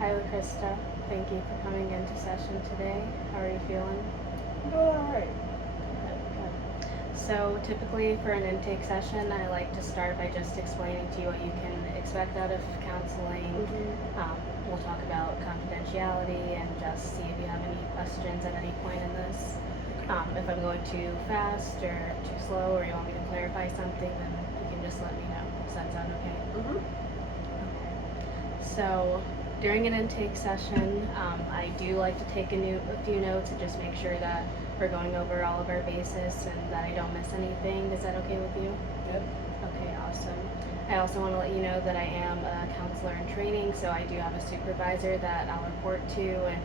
Hi, Krista. Thank you for coming into session today. How are you feeling? I'm doing alright. Good. So typically for an intake session, I like to start by just explaining to you what you can expect out of counseling. We'll talk about confidentiality and just see if you have any questions at any point in this. If I'm going too fast or too slow or you want me to clarify something, then you can just let me know. Does that sound okay? Okay. So during an intake session, I do like to take a few notes and just make sure that we're going over all of our bases and that I don't miss anything. Is that okay with you? Yep. Okay, awesome. I also want to let you know that I am a counselor in training, so I do have a supervisor that I'll report to, and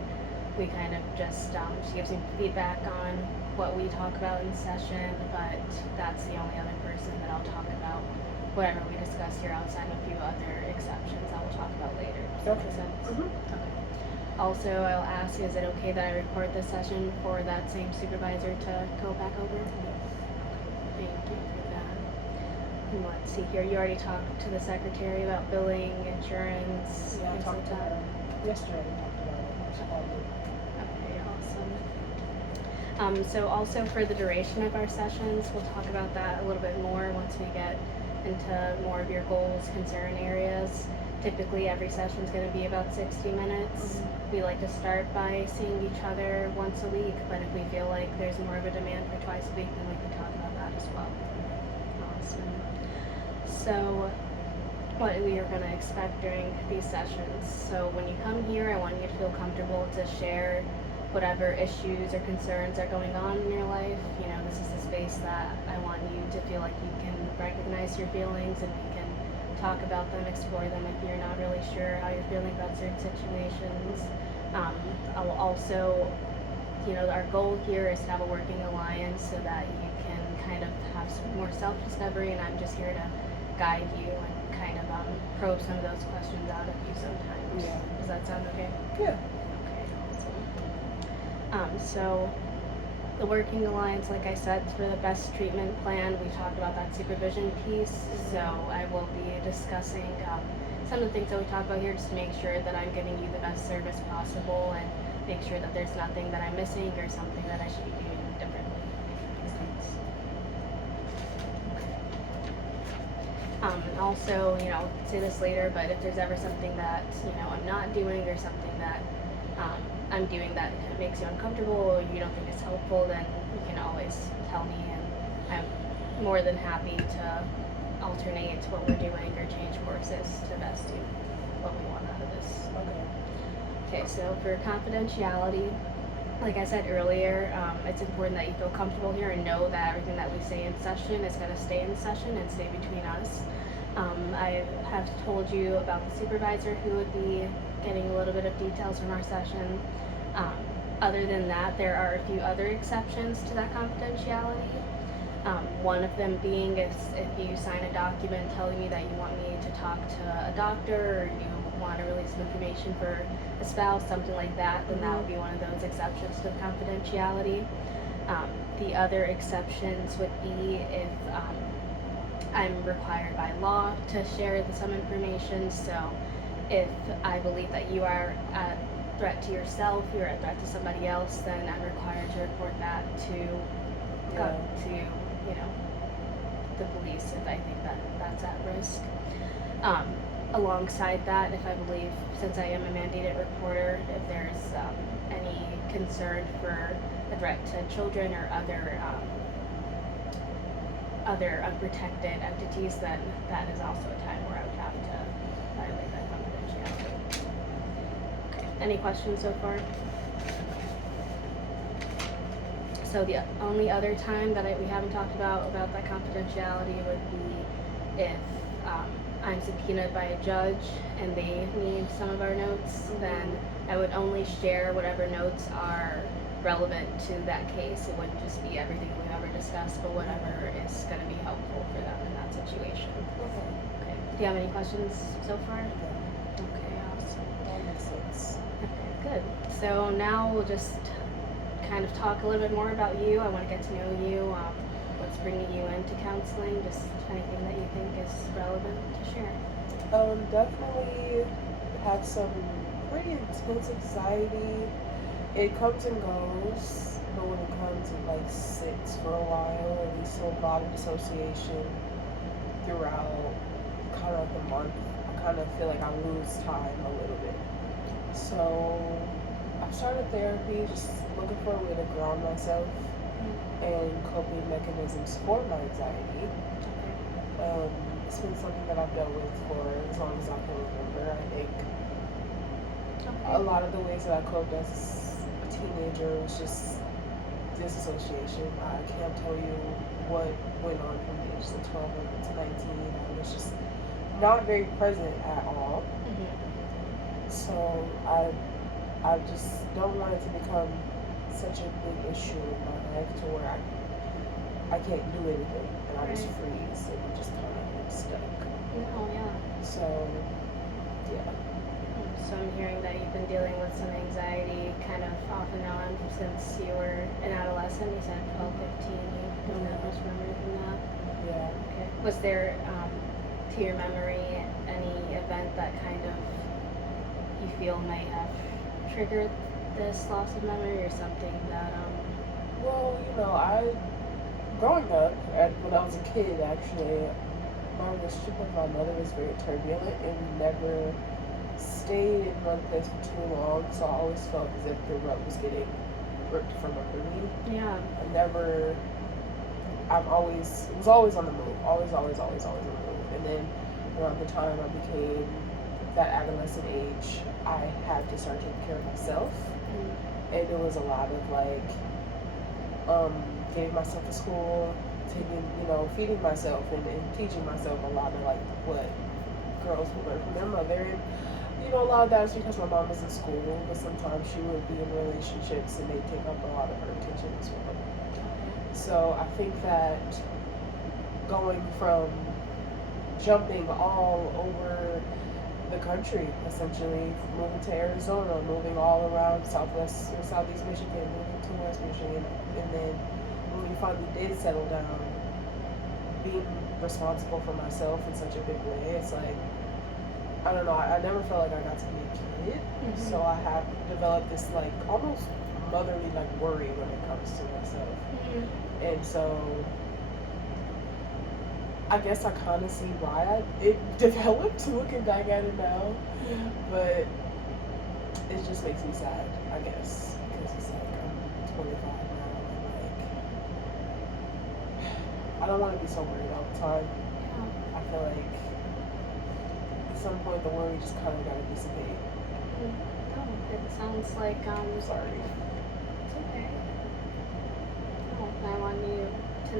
we kind of just, she gives me feedback on what we talk about in session, but that's the only other person that I'll talk about whatever we discuss here outside of a few other exceptions that we'll talk about later. Does that make sense? Okay. Also, I'll ask, is it okay that I record this session for that same supervisor to go back over? Thank you for that. And let's see here, you already talked to the secretary about billing, insurance, Yeah, I things talked like to that? her yesterday. We talked about it. She called me. Okay, awesome. So also for the duration of our sessions, we'll talk about that a little bit more once we get into more of your goals, concern areas. Typically, every session is going to be about 60 minutes. We like to start by seeing each other once a week, but if we feel like there's more of a demand for twice a week, then we can talk about that as well. Awesome. So what we are going to expect during these sessions. So when you come here, I want you to feel comfortable to share whatever issues or concerns are going on in your life. You know, this is the space that I want you to feel like you can recognize your feelings and we can talk about them, explore them if you're not really sure how you're feeling about certain situations. I'll also, our goal here is to have a working alliance so that you can kind of have some more self-discovery, and I'm just here to guide you and kind of probe some of those questions out of you sometimes. Yeah. Does that sound okay? Yeah. Okay, awesome. So the working alliance, like I said, for the best treatment plan, we talked about that supervision piece. So I will be discussing some of the things that we talked about here just to make sure that I'm giving you the best service possible and make sure that there's nothing that I'm missing or something that I should be doing differently. Makes sense. Also, I'll say this later, but if there's ever something that, I'm not doing or something that I'm doing that kind of makes you uncomfortable or you don't think is helpful, then you can always tell me, and I'm more than happy to alternate what we're doing or change courses to best do what we want out of this. Okay. Okay, so for confidentiality, like I said earlier, it's important that you feel comfortable here and know that everything that we say in session is going to stay in session and stay between us. I have told you about the supervisor who would be getting a little bit of details from our session. Other than that, there are a few other exceptions to that confidentiality. One of them being if you sign a document telling me that you want me to talk to a doctor or you want to release some information for a spouse, something like that, then that would be one of those exceptions to the confidentiality. The other exceptions would be if I'm required by law to share some information. So if I believe that you are a threat to yourself, you're a threat to somebody else, then I'm required to report that to the police if I think that that's at risk. Alongside that, if I believe, since I am a mandated reporter, if there's any concern for a threat to children or other unprotected entities, then that is also a time where I would have to violate that confidentiality. Okay, any questions so far? So the only other time that we haven't talked about that confidentiality would be if I'm subpoenaed by a judge and they need some of our notes, then I would only share whatever notes are relevant to that case. It wouldn't just be everything we've ever discussed, but whatever is going to be helpful for them in that situation. Okay. Do you have any questions so far? Okay, awesome. That makes sense. Okay, good. So now we'll just kind of talk a little bit more about you. I want to get to know you. What's bringing you into counseling? Just anything that you think is relevant to share. Definitely had some pretty intense anxiety. It comes and goes, but when it comes, it like sits for a while, at least so a lot of dissociation throughout kind of the month. I kind of feel like I lose time a little bit. So I started therapy, just looking for a way to ground myself and coping mechanisms for my anxiety. It's been something that I've dealt with for as long as I can remember. I think a lot of the ways that I coped as a teenager was just disassociation. I can't tell you what went on from the ages of 12 to 19. I was just not very present at all. So I just don't want it to become such a big issue in my life to where I can't do anything and I just freeze and just kind of stuck. Oh, yeah. So, yeah. So I'm hearing that you've been dealing with some anxiety kind of off and on since you were an adolescent. You said 12, 15. You don't have much memory from that. Yeah. Okay. Was there, to your memory, any event that kind of you feel may have triggered this loss of memory or something that, Well, growing up, when I was a kid, actually, my relationship with my mother was very turbulent and we never stayed in one place for too long, so I always felt as if the rug was getting ripped from under me. yeah. Was always on the move, always on the move. And then around the time I became that adolescent age, I had to start taking care of myself. And it was a lot of like, getting myself to school, feeding myself and teaching myself a lot of like what girls would learn from their mother. And, a lot of that is because my mom was in school, but sometimes she would be in relationships and they take up a lot of her attention as well. So I think that going from jumping all over the country, essentially, moving to Arizona, moving all around Southeast Michigan, moving to West Michigan, and then when we finally did settle down, being responsible for myself in such a big way, it's like, I don't know, I never felt like I got to be a kid, so I have developed this like almost motherly like worry when it comes to myself. And so I guess I kind of see why it developed looking back at it now, but it just makes me sad, I guess, because it's like I'm 25 now and like I don't want to be so worried all the time. I feel like at some point the worry just kind of got to dissipate. Oh, it sounds like, Sorry. it's okay. No, I want you to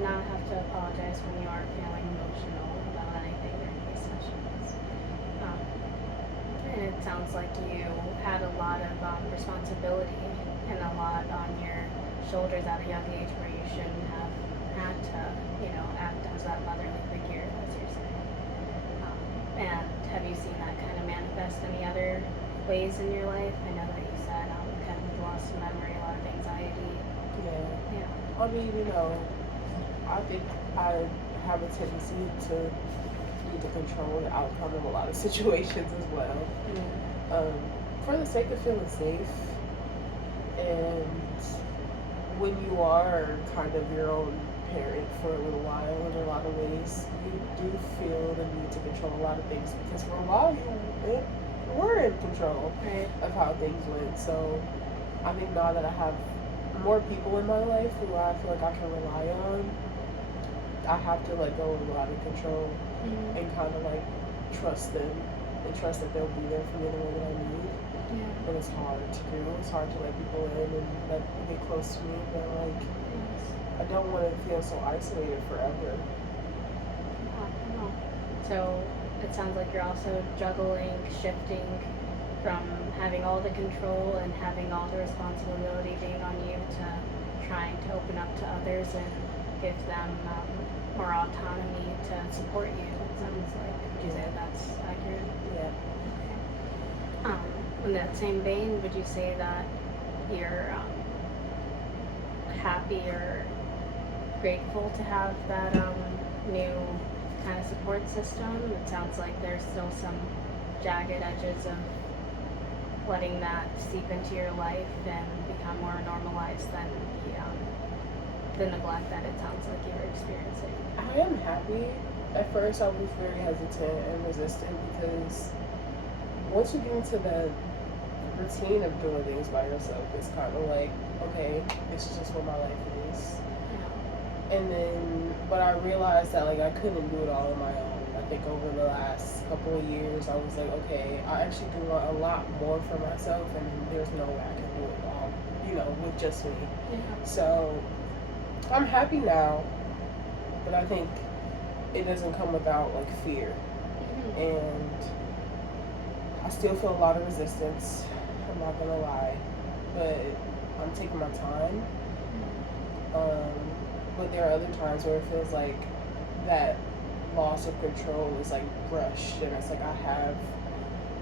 not have to apologize when you are feeling emotional about anything during these sessions. And it sounds like you had a lot of responsibility and a lot on your shoulders at a young age where you shouldn't have had to, act as that motherly figure, as you're saying. And have you seen that kind of manifest any other ways in your life? I know that you said kind of with loss of memory, a lot of anxiety. Yeah. Yeah. I mean, I think I have a tendency to need to control the outcome of a lot of situations as well. For the sake of feeling safe. And when you are kind of your own parent for a little while, in a lot of ways, you do feel the need to control a lot of things because for a while you were in control of how things went. So I think now that I have more people in my life who I feel like I can rely on, I have to let go of a lot of control and kind of like trust them and trust that they'll be there for me the way that I need. But it's hard to do. It's hard to let people in and let people get close to me. But like, I don't want to feel so isolated forever. Yeah, no. So it sounds like you're also juggling, shifting from having all the control and having all the responsibility being on you to trying to open up to others and give them more autonomy to support you. It sounds like. Would you say that's accurate? Yeah. Okay. In that same vein, would you say that you're happy or grateful to have that new kind of support system? It sounds like there's still some jagged edges of letting that seep into your life and become more normalized than the neglect that it sounds like you're experiencing? I am happy. At first, I was very hesitant and resistant because once you get into the routine of doing things by yourself, it's kind of like, okay, this is just what my life is. And then, but I realized that like I couldn't do it all on my own. I think over the last couple of years, I was like, okay, I actually do want a lot more for myself, and there's no way I can do it all, with just me. Yeah. So I'm happy now, but I think it doesn't come without like fear, and I still feel a lot of resistance. I'm not gonna lie, but I'm taking my time. But there are other times where it feels like that loss of control is like brushed, and it's like I have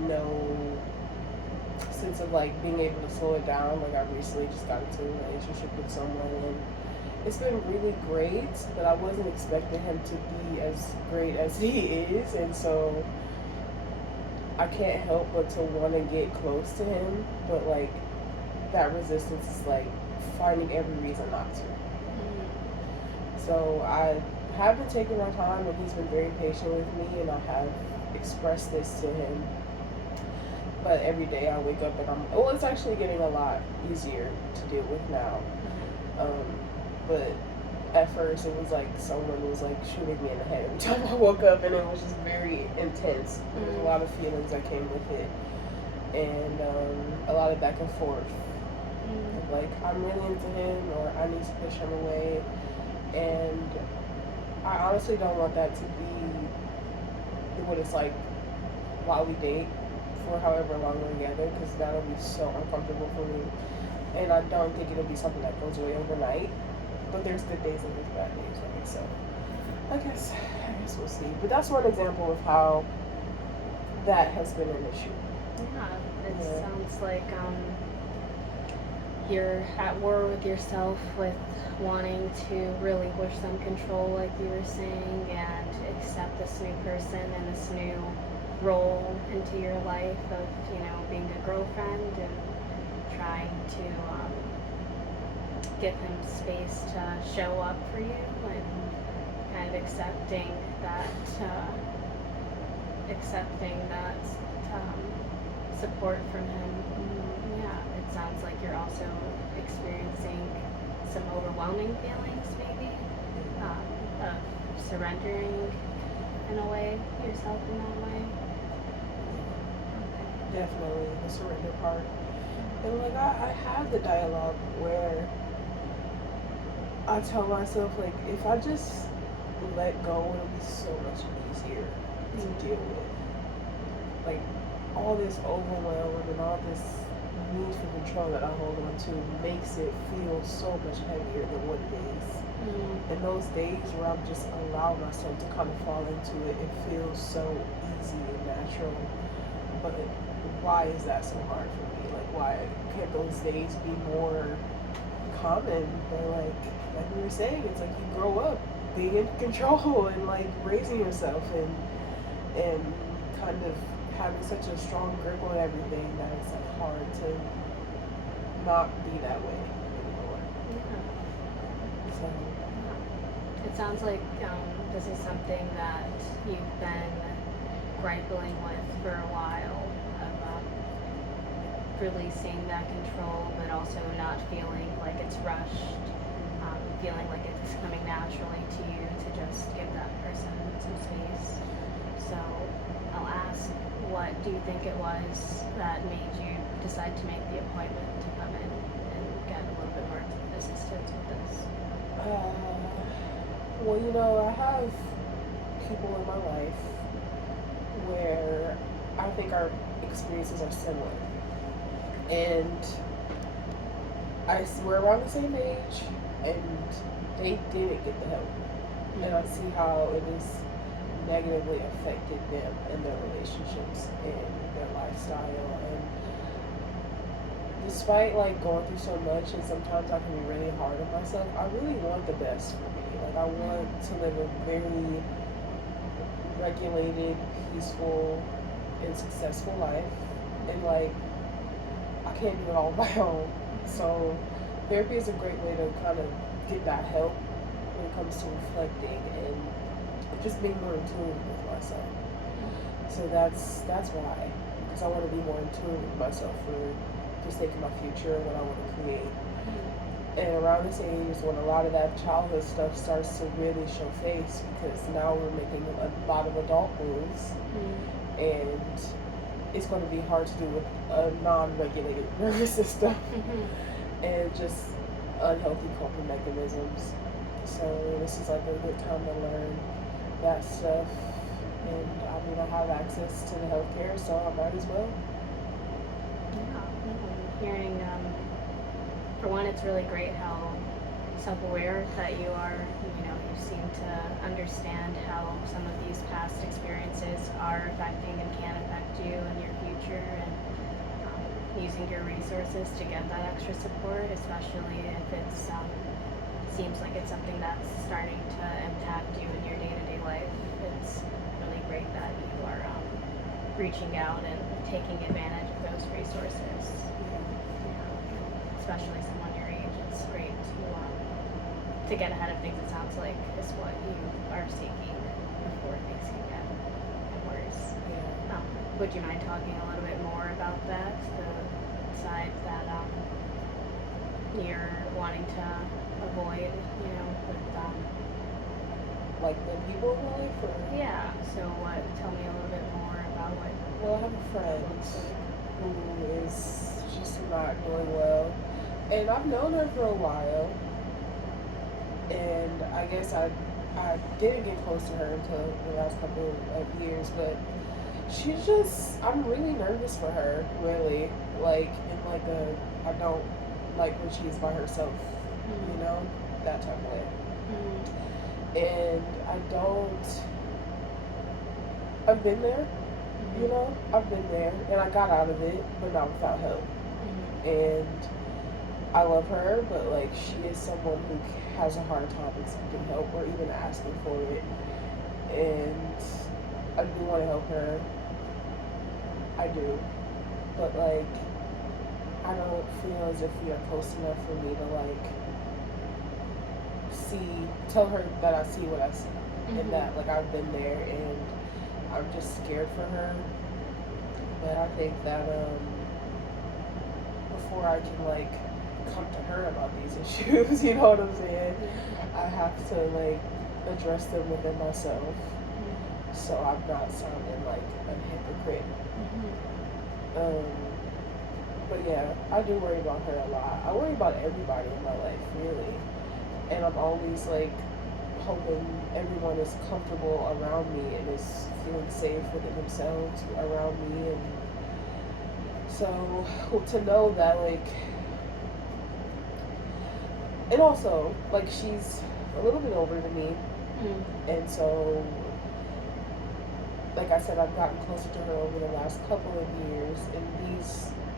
no sense of like being able to slow it down. Like I recently just got into a relationship with someone, and it's been really great, but I wasn't expecting him to be as great as he is, and so I can't help but to want to get close to him, but like that resistance is like finding every reason not to. So I have been taking my time, and he's been very patient with me, and I have expressed this to him. But every day I wake up and it's actually getting a lot easier to deal with now. But at first it was like someone was like shooting me in the head every time I woke up, and it was just very intense. There was a lot of feelings that came with it, and a lot of back and forth. Like I'm really into him, or I need to push him away, and I honestly don't want that to be what it's like while we date for however long we're together, because that'll be so uncomfortable for me, and I don't think it'll be something that goes away overnight. But there's good days and there's bad days, right? So I guess we'll see. But that's one example of how that has been an issue. Yeah, it sounds like you're at war with yourself, with wanting to relinquish some control, like you were saying, and accept this new person and this new role into your life of, being a girlfriend, and trying to give him space to show up for you, and kind of accepting that support from him. Yeah, it sounds like you're also experiencing some overwhelming feelings, maybe, of surrendering in a way yourself in that way. Okay. Definitely the surrender part. And like I have the dialogue where I tell myself, like, if I just let go, it'll be so much easier to deal with. Like, all this overwhelm and all this need for control that I hold on to makes it feel so much heavier than what it is. And those days where I'm just allowing myself to kind of fall into it, it feels so easy and natural. But why is that so hard for me? Like, why can't those days be more common? They're like we were saying, it's like you grow up being in control and like raising yourself and kind of having such a strong grip on everything that it's like hard to not be that way anymore. Yeah. So It sounds like this is something that you've been grappling with for a while, of releasing that control, but also not feeling like it's rushed, feeling like it's coming naturally to you to just give that person some space. So I'll ask, what do you think it was that made you decide to make the appointment to come in and get a little bit more assistance with this? Well, I have people in my life where I think our experiences are similar, and we're around the same age, and they didn't get the help, and I see how it has negatively affected them in their relationships and their lifestyle. And despite like going through so much, and sometimes I can be really hard on myself, I really want the best for me. Like I want to live a very regulated, peaceful, and successful life. And like I can't do it all on my own. So therapy is a great way to kind of get that help when it comes to reflecting and just being more in tune with myself. So that's why, because I want to be more in tune with myself for just thinking my future, what I want to create. And around this age is when a lot of that childhood stuff starts to really show face, because now we're making a lot of adult moves, and it's going to be hard to do with a non-regulated nervous system and just unhealthy coping mechanisms. So this is like a good time to learn that stuff, and I mean I have access to the healthcare, so I might as well. Yeah, hearing, for one, it's really great how self-aware that you are. You know, you seem to understand how some of these past experiences are affecting and can affect you in your future, and using your resources to get that extra support, especially if it's seems like it's something that's starting to impact you in your day-to-day life. It's really great that you are reaching out and taking advantage of those resources. Especially someone your age, it's great to get ahead of things. It sounds like is what you are seeking before things can get worse. Yeah. Would you mind talking a little bit more about that, the side that you're wanting to avoid, you know, with Like the people in my life, or yeah. So what? Tell me a little bit more about what. well, I have a friend who is just not doing well, and I've known her for a while, and I guess I didn't get close to her until the last couple of years, but she's just, I'm really nervous for her, really, like in like a, I don't like when she's by herself, you know, that type of way. And I've been there, you know, I've been there, and I got out of it, but not without help. And I love her, but like she is someone who has a hard time accepting help or even asking for it. And I do want to help her. I do. But like, I don't feel as if we are close enough for me to like tell her that I see what I see. And that like I've been there, and I'm just scared for her. But I think that before I can like come to her about these issues, you know what I'm saying? I have to like address them within myself, so I'm not sounding like a hypocrite. But yeah, I do worry about her a lot. I worry about everybody in my life, really, and I'm always like hoping everyone is comfortable around me and is feeling safe within themselves around me. And so to know that like, and also like she's a little bit older than me, and so like I said, I've gotten closer to her over the last couple of years, and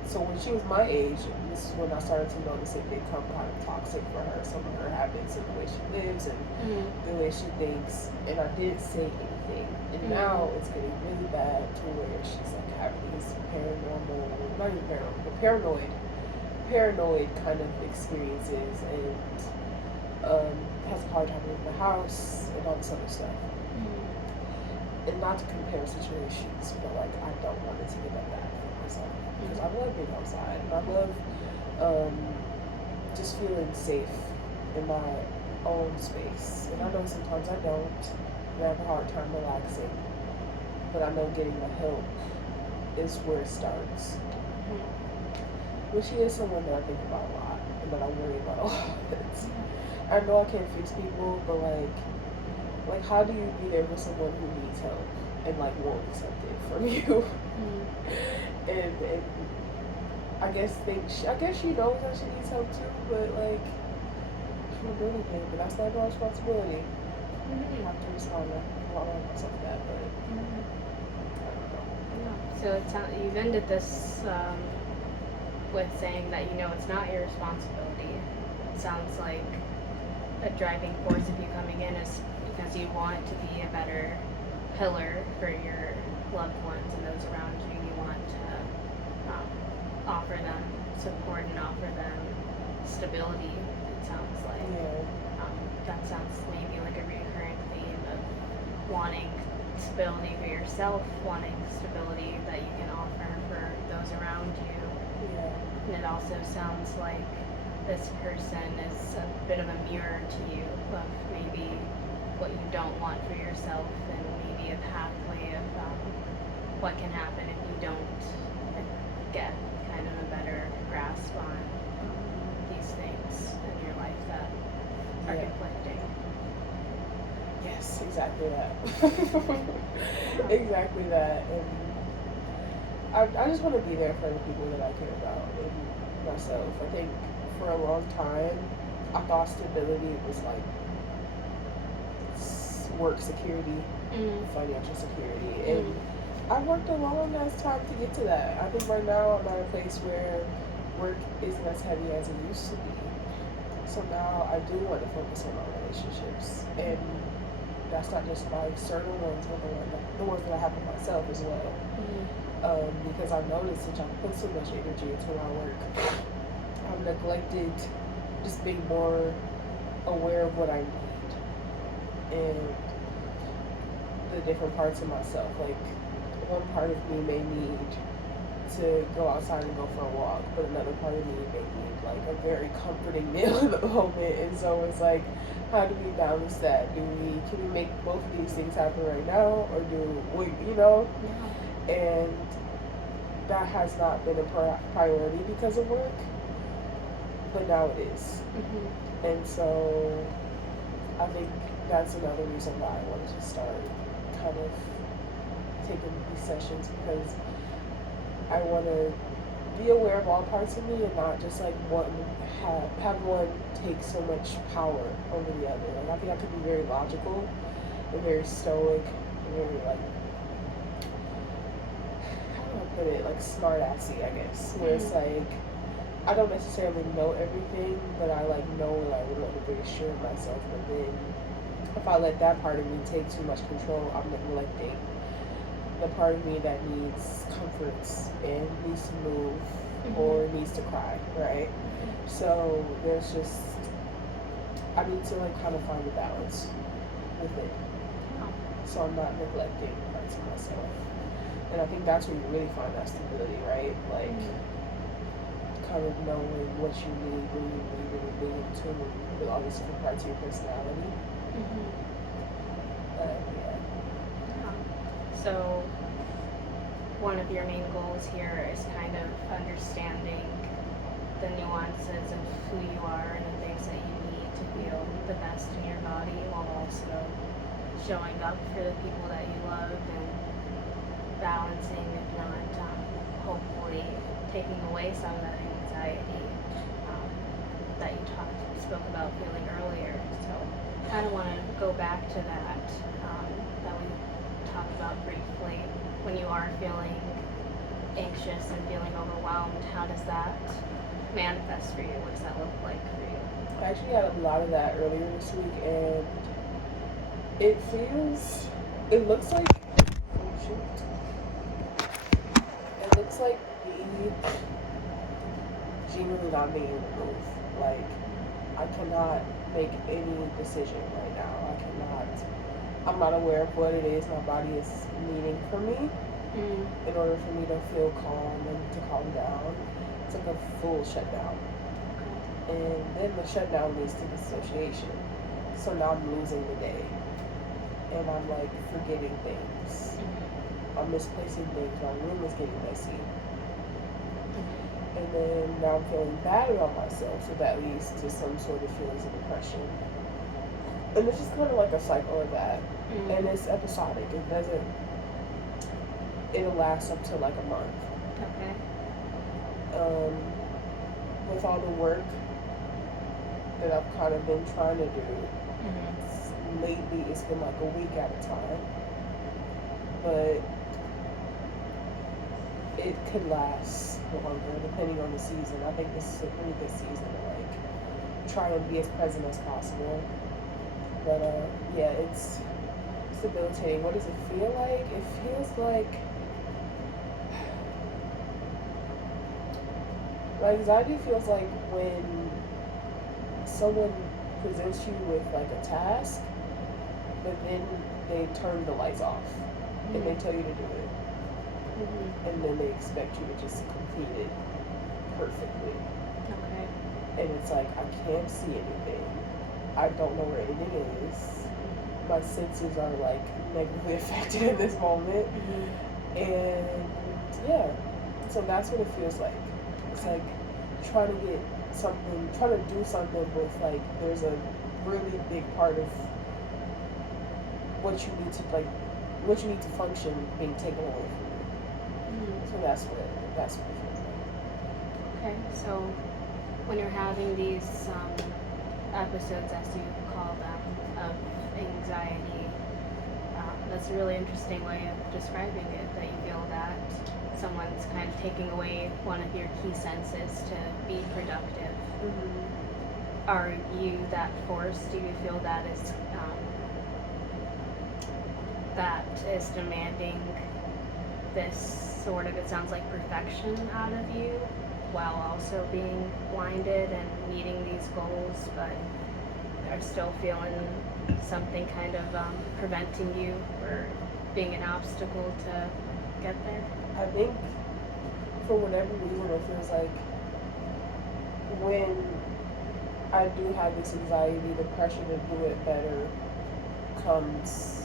so when she was my age, this is when I started to notice it become kind of toxic for her, some of her habits and the way she lives and the way she thinks, and I didn't say anything. And now it's getting really bad to where she's like having these paranoid kind of experiences, and has a hard time leaving the house and all this other stuff. And not to compare situations, but like I don't want it to get like that for myself, because I love being outside, and I love just feeling safe in my own space. And I know sometimes I don't, and I have a hard time relaxing, but I know getting the help is where it starts. But she is someone that I think about a lot, and that I worry about a lot. I know I can't fix people, but like how do you be there for someone who needs help and like won't accept it from you? and I guess she knows that she needs help too, but like she won't do anything. But that's not my responsibility. I have to respond to myself to that, but I don't know. So it sounds, you've ended this with saying that you know it's not your responsibility. It sounds like a driving force of you coming in is because you want to be a better pillar for your loved ones and those around you. You want to offer offer them support and offer them stability, it sounds like. Yeah. That sounds maybe like a recurrent theme of wanting stability for yourself, wanting stability that you can offer for those around you. Yeah. And it also sounds like this person is a bit of a mirror to you of maybe what you don't want for yourself and maybe a pathway of what can happen if you don't get kind of a better grasp on these things in your life that are Yeah. conflicting. Yes, exactly that. Exactly that. And I just want to be there for the people that I care about and myself. I think for a long time, I thought stability was like work security, financial security. And I worked a long ass time to get to that. I think right now I'm at a place where work isn't as heavy as it used to be. So now I do want to focus on my relationships. And that's not just like certain ones, but the ones that I have with myself as well. Because I've noticed that I put so much energy into my work, I've neglected just being more aware of what I need and the different parts of myself. Like one part of me may need to go outside and go for a walk, but another part of me may need like a very comforting meal in the moment. And so it's like, how do we balance that? Can we make both of these things happen right now, or do we, Yeah. And that has not been a priority because of work, but now it is. And so I think that's another reason why I wanted to start kind of taking these sessions, because I want to be aware of all parts of me and not just like have one take so much power over the other. Like I think I could be very logical and very stoic and very like, how do I put it, like smart assy, I guess, where it's like I don't necessarily know everything, but I like know like I'm very sure of myself. But then if I let that part of me take too much control, I'm neglecting the part of me that needs comforts and needs to move or needs to cry, right? So there's just, I need to like kind of find a balance with it. So I'm not neglecting parts of myself. And I think that's where you really find that stability, right? Like kind of knowing what you need, what you need, and being in tune with all these different parts of your personality. Yeah. So one of your main goals here is kind of understanding the nuances of who you are and the things that you need to feel the best in your body, while also showing up for the people that you love and balancing, if not hopefully taking away some of that anxiety that you spoke about feeling earlier. So kind of want to go back to that we talked about briefly. When you are feeling anxious and feeling overwhelmed, how does that manifest for you? What does that look like for you? I actually had a lot of that earlier this week, and it looks like, it looks like me genuinely not being able to move. Like, I cannot make any decision right now. I'm not aware of what it is my body is needing from me in order for me to feel calm and to calm down. It's like a full shutdown. And then the shutdown leads to dissociation. So now I'm losing the day. And I'm like forgetting things. I'm misplacing things. My room is getting messy. And then now I'm feeling bad about myself. So that leads to some sort of feelings of depression. And it's just kind of like a cycle of that. And it's episodic. It'll last up to like a month. Okay. With all the work that I've kind of been trying to do, lately it's been like a week at a time. But it could last longer depending on the season. I think this is a pretty good season to like try and be as present as possible. But yeah, it's debilitating. What does it feel like? It feels like My anxiety feels like when someone presents you with like a task, but then they turn the lights off and they tell you to do it, Mm-hmm. and then they expect you to just complete it perfectly. Okay. And it's like, I can't see anything. I don't know where anything is. My senses are like negatively affected in this moment. Mm-hmm. And yeah, so that's what it feels like. It's like trying to get something, trying to do something with like, there's a really big part of what you need to like, what you need to function being taken away from you. Mm-hmm. So that's what it feels like. Okay, so when you're having these episodes, as you call them, of anxiety, that's a really interesting way of describing it, that you feel that someone's kind of taking away one of your key senses to be productive. Mm-hmm. Are you that force? Do you feel that is demanding this sort of, it sounds like, perfection out of you, while also being blinded and meeting these goals, but are still feeling something kind of preventing you or being an obstacle to get there? I think for whatever reason, it feels like when I do have this anxiety, the pressure to do it better comes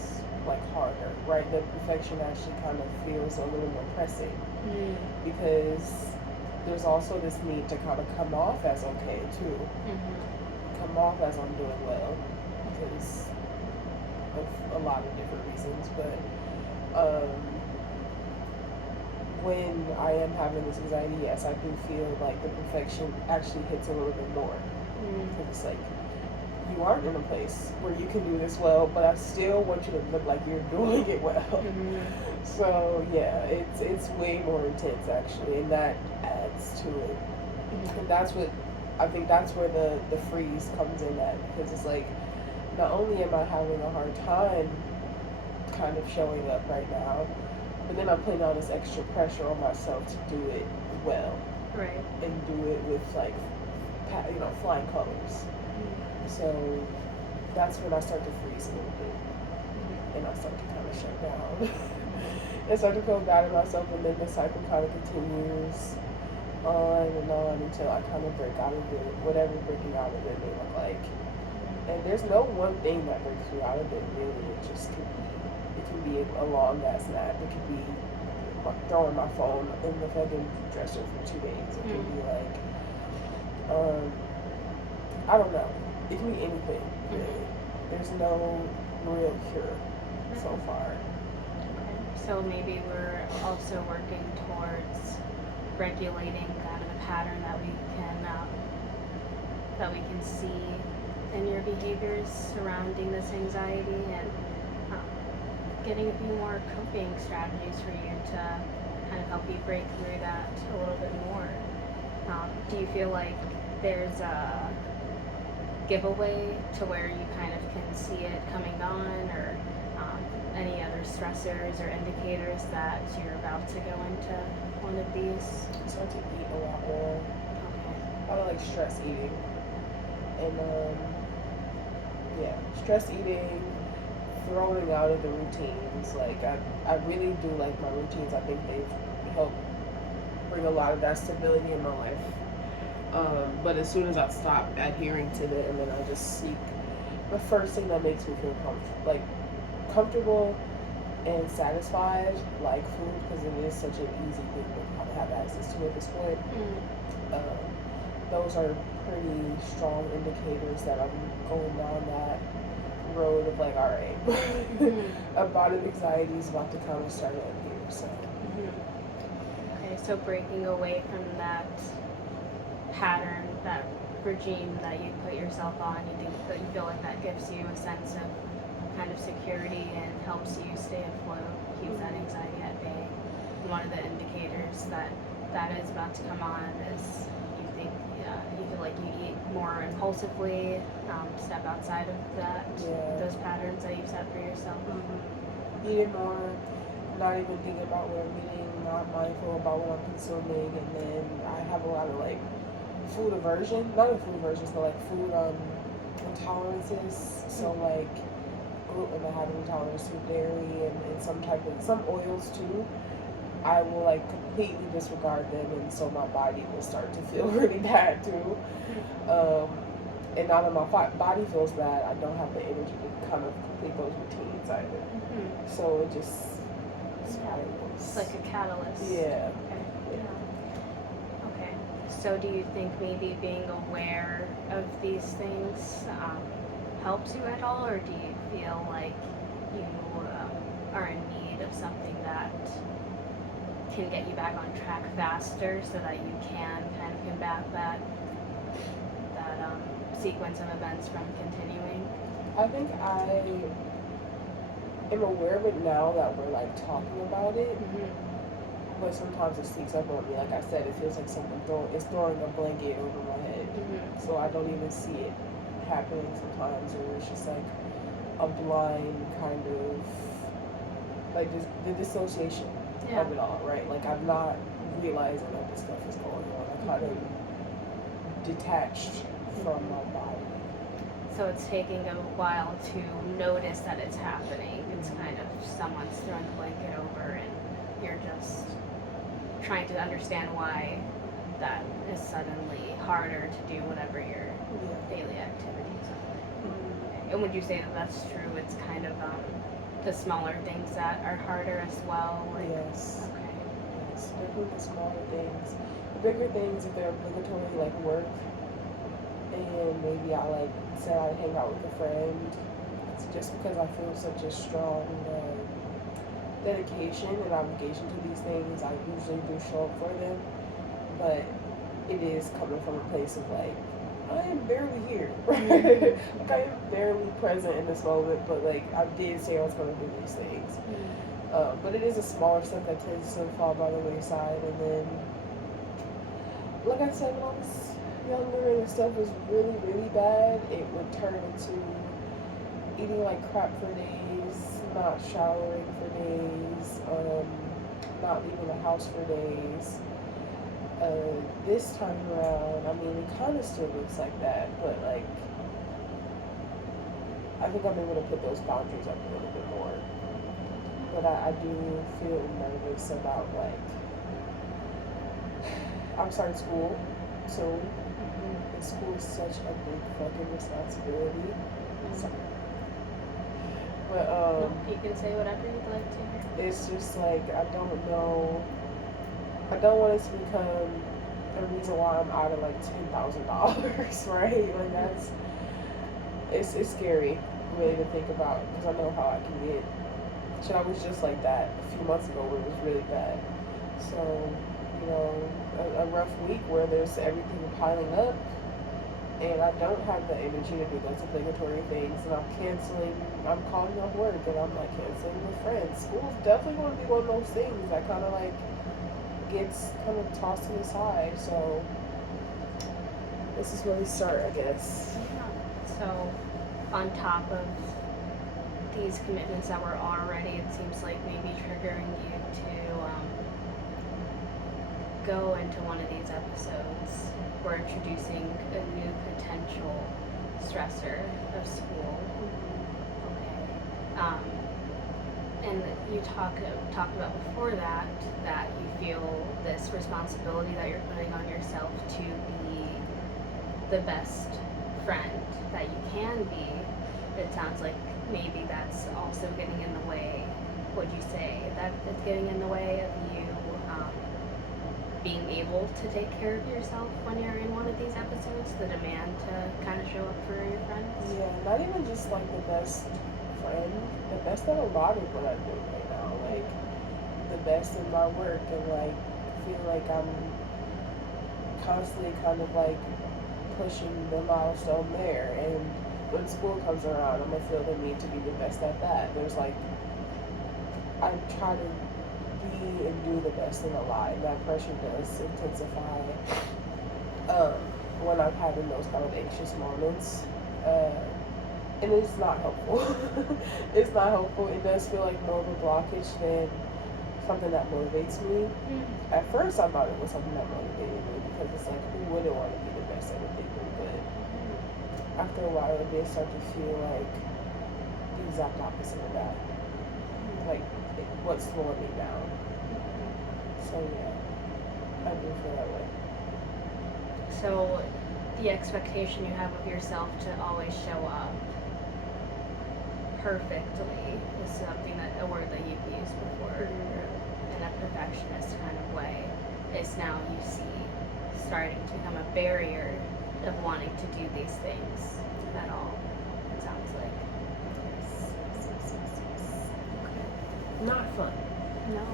like harder, right? The perfection actually kind of feels a little more pressing because there's also this need to kind of come off as okay too, come off as I'm doing well because of a lot of different reasons, but when I am having this anxiety, yes, I do feel like the perfection actually hits a little bit more. Because it's like, you aren't in a place where you can do this well, but I still want you to look like you're doing it well. So yeah, it's way more intense actually, and that adds to it. And that's what I think, that's where the freeze comes in at, because it's like, not only am I having a hard time kind of showing up right now, but then I'm putting all this extra pressure on myself to do it well, Right. and do it with like, flying colors. So that's when I start to freeze a little bit, and I start to kind of shut down, and start to feel bad at myself, and then the cycle kind of continues on and on until I kind of break out of it, whatever breaking out of it may look like. And there's no one thing that breaks me out of it really. It just could be, it can be a long ass nap. It could be throwing my phone in the fucking dresser for 2 days. It could be like, I don't know. It can be anything, really. There's no real cure so far. Okay. So maybe we're also working towards regulating kind of a pattern that we can see in your behaviors surrounding this anxiety, and getting a few more coping strategies for you to kind of help you break through that a little bit more. Do you feel like there's a giveaway to where you kind of can see it coming on, or any other stressors or indicators that you're about to go into one of these? I start to eat a lot more. Okay. I don't like stress eating. And stress eating, throwing out of the routines. Like I really do like my routines. I think they've helped bring a lot of that stability in my life. But as soon as I stop adhering to them, and I just seek the first thing that makes me feel comfortable and satisfied, like food, because it is such an easy thing to have access to at this point. Those are pretty strong indicators that I'm going down that road of like, all right, a bout of anxiety is about to kind of start up here. So. Okay, so breaking away from that pattern, that regime that you put yourself on, you feel like that gives you a sense of kind of security and helps you stay afloat, keeps that anxiety at bay. And one of the indicators that is about to come on is you feel like you eat more impulsively, step outside of those patterns that you've set for yourself. Eating more, not even thinking about what I'm eating, not mindful about what I'm consuming, and then I have a lot of like food aversion, not food aversions, but like food intolerances. So like gluten, I have an intolerance to dairy and some oils too. I will like completely disregard them, and so my body will start to feel really bad too. And now that my body feels bad, I don't have the energy to kind of complete those routines either. So it just spirals. It's like a catalyst. Yeah. Okay. Yeah. Okay. So do you think maybe being aware of these things helps you at all, or do you feel like you are in need of something that can get you back on track faster so that you can kind of combat that sequence of events from continuing? I think I am aware of it now that we're like talking about it, but sometimes it sneaks up on me. Like I said, it feels like someone throwing a blanket over my head, so I don't even see it happening sometimes, or it's just like a blind kind of like the dissociation of it all, right? Like I'm not realizing that this stuff is going on. I'm kind of detached from my body. So it's taking a while to notice that it's happening. It's kind of someone's throwing a blanket over, and you're just trying to understand why that is suddenly harder to do whatever your daily activities are. Okay. And would you say that that's true? It's kind of the smaller things that are harder as well? Like, Yes. Okay. Yes. Definitely the smaller things. The bigger things, if they're obligatory, like work, and maybe I like say I hang out with a friend, it's just because I feel such a strong dedication and obligation to these things. I usually do show up for them, but it is coming from a place of like, I am barely here. Like I am barely present in this moment, but like I did say I was going to do these things. But it is a smaller stuff that tends to fall by the wayside. And then, like I said, when I was younger and the stuff was really, really bad, it would turn into eating like crap for days, not showering for days, not leaving the house for days. This time around, I mean, it kind of still looks like that, but like, I think I'm able to put those boundaries up a little bit more. But I do feel nervous about like, I'm starting school soon. And school is such a big fucking responsibility. Sorry. But you can say whatever you'd like to. it's just like I don't know. I don't want it to become the reason why I'm out of like $10,000, right? Like that's it's scary really to think about, because I know how I can get. So I was just like that a few months ago where it was really bad. So you know, a rough week where there's everything piling up, and I don't have the energy to do those obligatory things, and I'm calling off work, and I'm like canceling with friends. School's definitely going to be one of those things that kind of like gets kind of tossed to the side. So this is where we start, I guess. So on top of these commitments that were already, it seems like maybe triggering you to go into one of these episodes. We're introducing a new potential stressor of school. Okay. And you talked about before that you feel this responsibility that you're putting on yourself to be the best friend that you can be. It sounds like maybe that's also getting in the way. Would you say that it's getting in the way of you being able to take care of yourself when you're in one of these episodes, the demand to kind of show up for your friends? Yeah, not even just like the best friend, the best at a lot of what I'm doing right now. Like the best in my work, and like feel like I'm constantly kind of like pushing the milestone there. And when school comes around, I'm gonna feel the need to be the best at that. There's like, I try to be and do the best in a lot, and that pressure does intensify when I'm having those kind of anxious moments, and it's not helpful. It's not helpful. It does feel like more of a blockage than something that motivates me. At first, I thought it was something that motivated me because it's like, who wouldn't want to be the best at what they do? But after a while, it did start to feel like the exact opposite of that. Like, what's slowing me down. So, yeah, I do feel that way. So, the expectation you have of yourself to always show up perfectly is something that, a word that you've used before, in a perfectionist kind of way, is now you see starting to become a barrier of wanting to do these things at all, it sounds like. Not fun. No.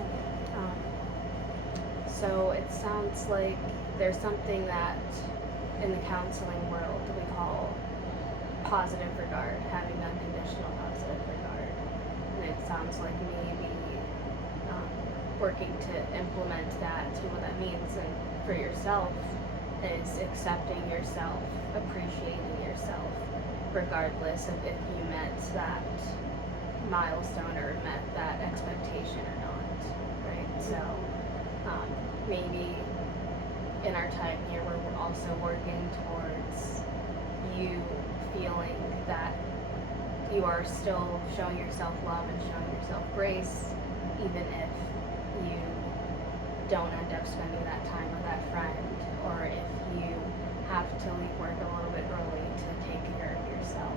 So it sounds like there's something that in the counseling world we call positive regard, having unconditional positive regard. And it sounds like maybe working to implement that, and what that means and for yourself is accepting yourself, appreciating yourself, regardless of if you met that milestone or met that expectation or not, right? So maybe in our time here we're also working towards you feeling that you are still showing yourself love and showing yourself grace, even if you don't end up spending that time with that friend, or if you have to leave work a little bit early to take care of yourself.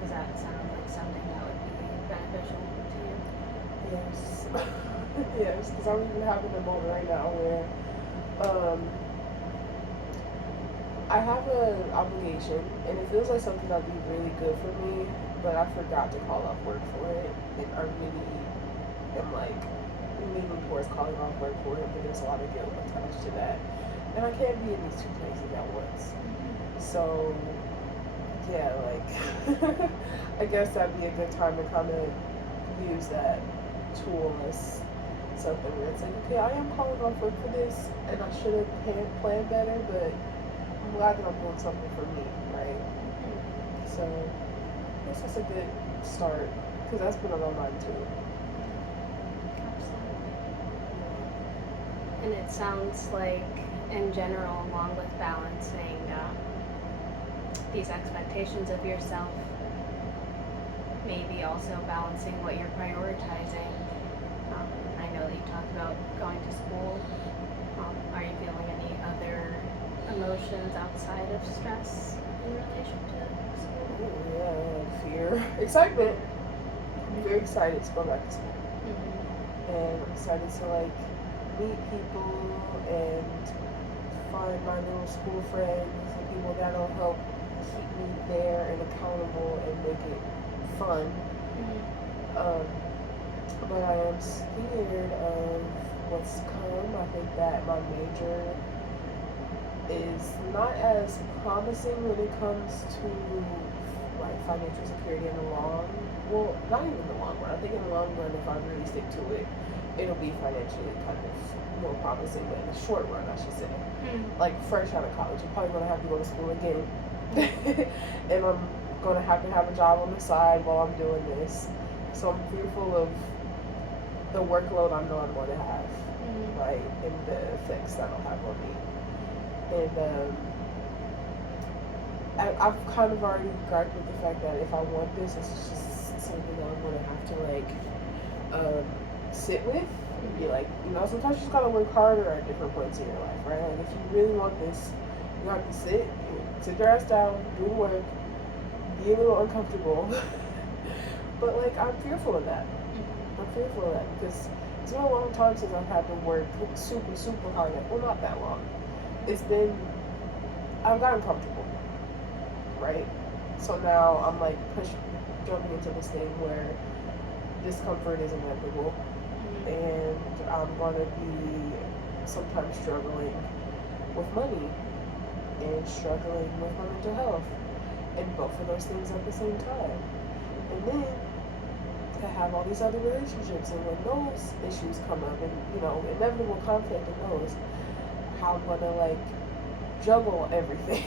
Does that sound like something that would be beneficial to you? Yes. Yes, because I'm even having a moment right now where I have an obligation, and it feels like something that'd be really good for me, but I forgot to call off work for it, and I really am like leaning towards calling off work for it, but there's a lot of guilt attached to that, and I can't be in these two places at once. So yeah, like I guess that'd be a good time to kind of use that tool as something where it's like, okay, I am calling off work for this, and I should have planned better, but I'm glad that I'm doing something for me, right? So I guess that's a good start, because that's been on my mind too. Absolutely. And it sounds like, in general, along with balancing these expectations of yourself, maybe also balancing what you're prioritizing. I know that you talked about going to school. Are you feeling any other emotions outside of stress in relation to school? Ooh, yeah, fear, excitement. I'm very excited to go back to school, and I'm excited to like meet people and find my little school friends and people that'll help keep me there and accountable and make it fun. But I am scared of what's come. I think that my major is not as promising when it comes to like financial security in the not even the long run. I think in the long run, if I really stick to it, it'll be financially kind of more promising, but in the short run, I should say. Like fresh out of college, I'm probably gonna have to go to school again. And I'm gonna have a job on the side while I'm doing this. So I'm fearful of the workload I know I'm going to have, right, and the effects that'll have on me. And I've kind of already griped with the fact that if I want this, it's just something that I'm going to have to like sit with and be like, sometimes you just gotta work harder at different points in your life, right? Like if you really want this, you have to sit your ass down, do the work, be a little uncomfortable. But like I'm fearful of that. I'm fearful of that because it's been a long time since I've had to work super, super hard. Well, not that long. I've gotten comfortable, right? So now I'm like jumping into this thing where discomfort is inevitable, and I'm gonna be sometimes struggling with money and struggling with my mental health, and both of those things at the same time. And then to have all these other relationships, and when those issues come up, and inevitable conflict in those, how I'm gonna like juggle everything.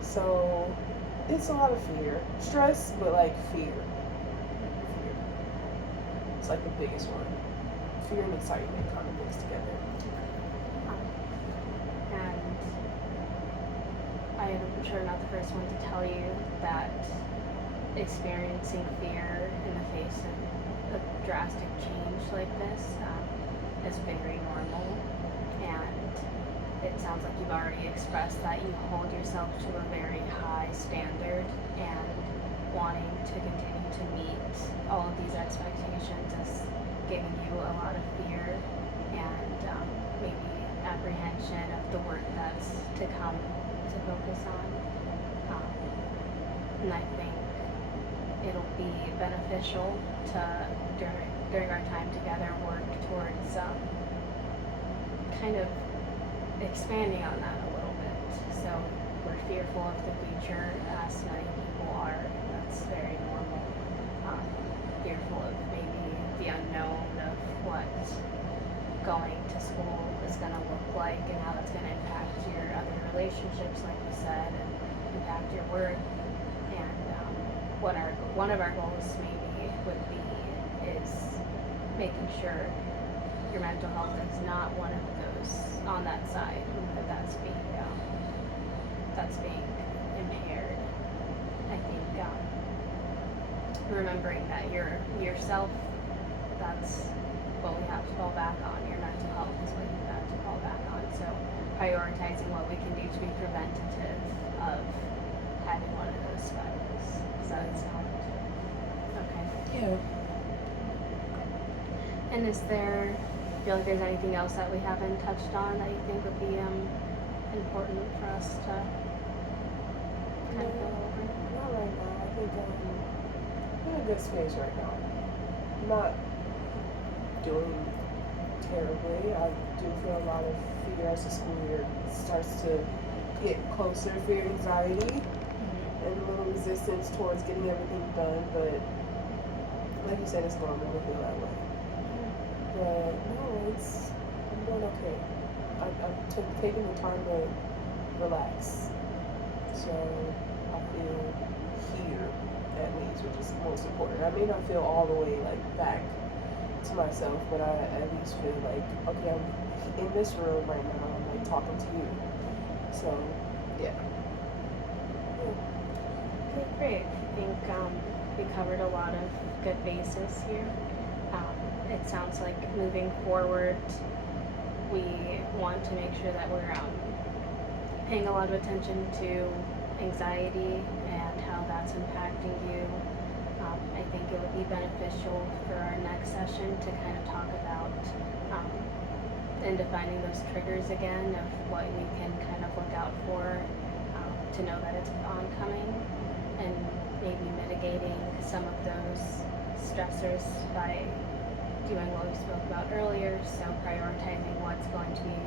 So it's a lot of fear, stress, but like fear. It's like the biggest one. fear and excitement kind of mixed together. And I am sure not the first one to tell you that experiencing fear in the face of a drastic change like this is very normal. And it sounds like you've already expressed that you hold yourself to a very high standard, and wanting to continue to meet all of these expectations is giving you a lot of fear and maybe apprehension of the work that's to come to focus on. And I think it'll be beneficial to, during our time together, work towards kind of expanding on that a little bit. So we're fearful of the future, as many people are. That's very normal. Fearful of maybe the unknown of what going to school is going to look like and how that's going to impact your other relationships, like you said, and impact your work. And one of our goals maybe would be is making sure your mental health is not one of those on that side that's being impaired. I think remembering that you're yourself, that's what we have to fall back on. Your mental health is what you have to fall back on. So prioritizing what we can do to be preventative of having one of those spirals. Does that sound okay? Yeah. And is there, feel like there's anything else that we haven't touched on that you think would be important for us to kind of go over? Not right now. I think I'm in a good space right now. I'm not doing terribly. I do feel a lot of fear as the school year starts to get closer, fear, anxiety, and a little resistance towards getting everything done. But like you said, it's normal to feel that way. But no, I'm doing okay. I've taken the time to relax. So I feel here, at least, which is most important. I may not feel all the way like back to myself, but I at least feel like, okay, I'm in this room right now, I'm like talking to you. So, yeah. Okay, great. I think we covered a lot of good bases here. It sounds like moving forward, we want to make sure that we're paying a lot of attention to anxiety and how that's impacting you. I think it would be beneficial for our next session to kind of talk about and defining those triggers again of what we can kind of look out for to know that it's oncoming, and maybe mitigating some of those stressors by doing what we spoke about earlier. So prioritizing what's going to be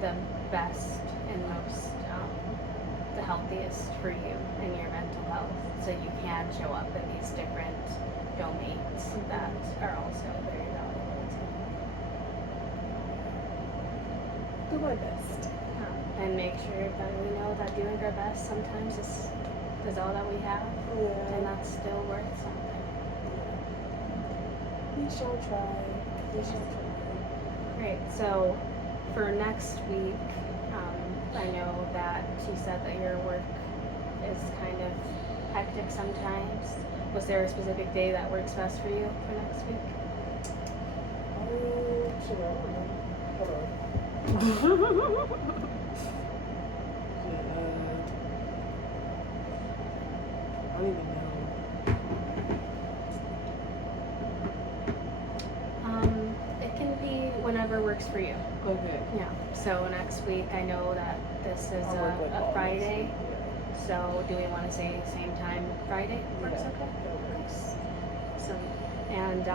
the best and most the healthiest for you and your mental health, so you can show up in these different domains that are also very valuable to you. Do my best. And make sure that we know that doing our best sometimes is all that we have, Yeah. and that's still worth something. We shall try. We shall try. Great. So for next week, I know that you said that your work is kind of hectic sometimes. Was there a specific day that works best for you for next week? Shit, I don't know. Hold on. I don't even know. It can be whenever works for you. Okay. Yeah. So next week, I know that this is I'll work like all a this. Friday. Yeah. So do we want to say same time Friday? Works Yeah, okay? that works. So, and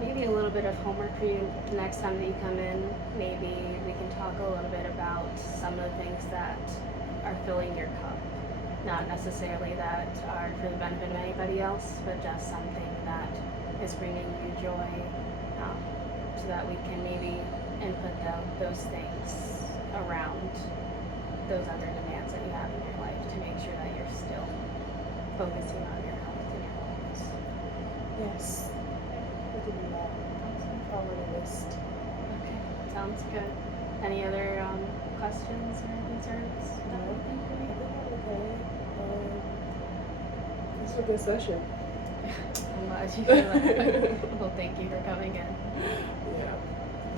maybe a little bit of homework for you the next time that you come in. Maybe we can talk a little bit about some of the things that are filling your cup. Not necessarily that are for the benefit of anybody else, but just something that is bringing you joy, so that we can maybe input those things around those other demands that you have in your life to make sure that you're still focusing on your health and your wellness. Yes. We can do that. already list. Okay, sounds good. Any other questions or concerns that No. we think I we think I'm okay. This was a good session. I'm glad you feel that. Well, thank you for coming in. Yeah.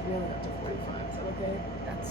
We only got to 45. Is that okay? That's